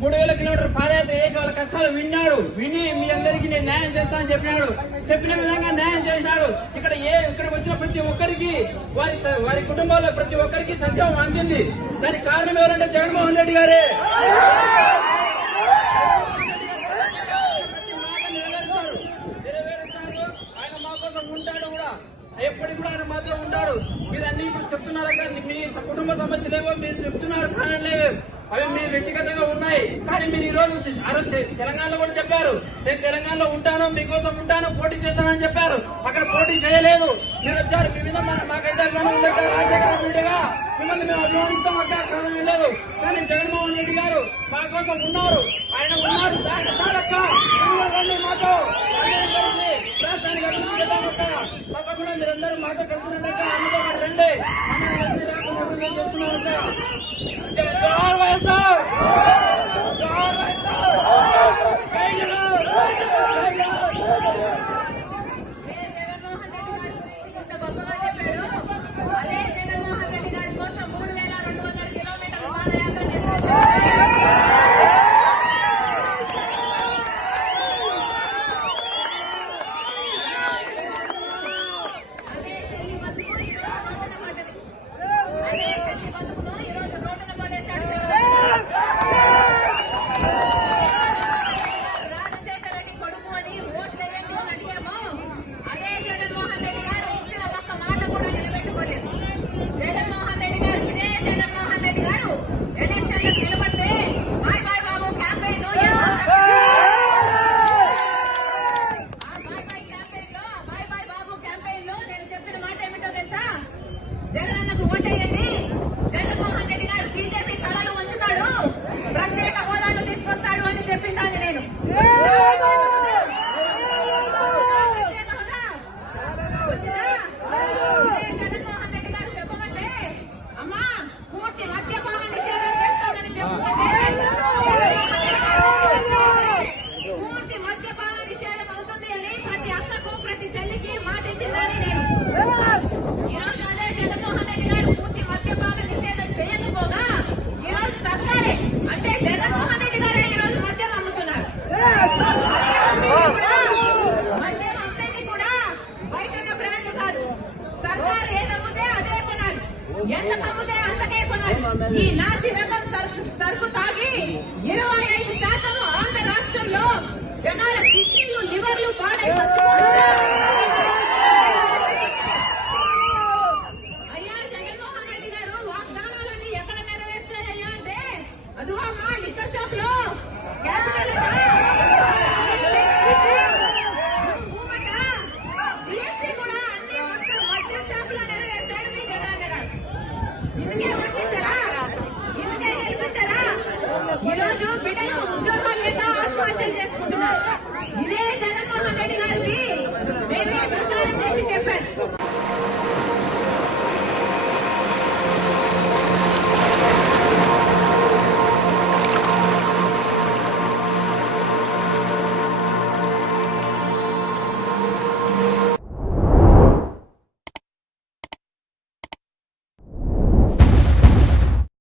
మూడు వేల కిలోమీటర్ పాదయాత్ర చేసి వాళ్ళ కష్టాలు విన్నాడు. విని మీ అందరికీ నేను న్యాయం చేస్తానని చెప్పినాడు. చెప్పిన విధంగా న్యాయం చేసినాడు ఇక్కడ ఏ ఇక్కడ వచ్చిన ప్రతి ఒక్కరికి వారి వారి కుటుంబాల్లో ప్రతి ఒక్కరికి సంక్షేమం అందింది. దానికి కారణం ఎవరంటే జగన్మోహన్ రెడ్డి గారే. మాట ఆయన మా కోసం ఉంటాడు కూడా. ఎప్పటికి కూడా ఆయన మాతో ఉంటాడు. మీరు అన్ని ఇప్పుడు చెప్తున్నారు కానీ మీ కుటుంబ సమస్యలేవో మీరు చెప్తున్నారు. కానీ లేవే. అవి మీ వ్యక్తిగతంగా ఉన్నాయి. కానీ మీరు ఈ రోజు ఆ రోజు తెలంగాణలో కూడా చెప్పారు. నేను తెలంగాణలో ఉంటాను మీకోసం ఉంటాను పోటీ చేస్తానని చెప్పారు. అక్కడ పోటీ చేయలేదు. మీరు వచ్చారు. మీ మీద మాకైతే అభిమానం రాజశేఖర రెడ్డిగా మిమ్మల్ని మేము అభిమానిస్తాం అక్కడ కారణం లేదు. కానీ జగన్మోహన్ రెడ్డి గారు మా కోసం ఉన్నారు. ఆయన ఉన్నారు. మాతో ఈ నాసి రకం సరుకు తాగి ఇరవై ఐదు శాతం ఆంధ్ర రాష్ట్రంలో జనాల కిడ్నీలు లివర్లు పాడై అయ్యా జగన్మోహన్ రెడ్డి గారు వాగ్దానాలన్నీ ఎక్కడ నెరవేర్చారయ్యా అంటే అదిగో అమ్మా లిక్కర్ షాప్లో 觉得没带钥匙。